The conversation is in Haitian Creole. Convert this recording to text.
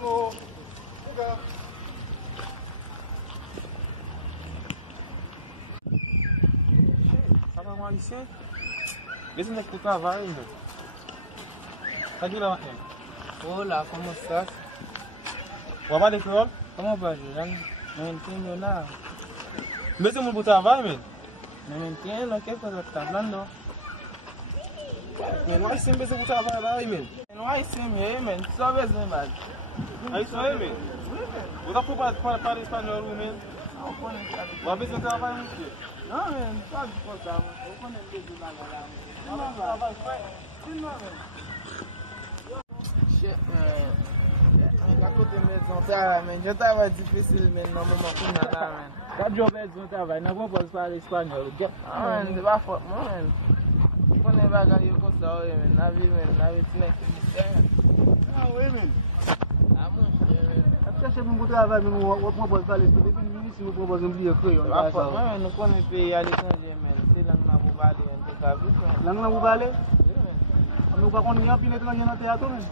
Vamos. Venga. Ça va, moi, ici? Laisse-moi pour travailler. Tranquille, là. Hola, ¿cómo estás? ¿Vas a l'école? ¿Cómo vas, Julián? No entiendo nada. Laisse-moi pour travailler, No entiendo qué cosa estás hablando. man. Why sim bese pour travailler, man? No hay sim, man. Sabes, man. Aí só é, man. Você pode falar espanhol, man? Não pode estar. Vai ver se trabalha muito. Não, man. Pode postar, man. Eu quando eu vejo lá, Não, trabalho, vai. Sim, man. Shit, man. Quand côté maison travail, man, je travaille difficile, man, non, maman, pour nada, man. Quand je vais maison travail, n'a pas parler espagnol. Ah, man, c'est pas faute, man. Quand on va gagner comme ça, man, la vie, man, la vie, c'est Ah oui, man. ah, mon cher, man. Après, je vais travailler, mais on propose pas les depuis le ministre, nous propose un billet créole. Pas faute, man, nous connaissons le pays à l'étranger, man. C'est là que nous parler, man, c'est pas vite, man. Là, nous allons parler. Oui, man. Nous allons pénétrer dans le théâtre, man.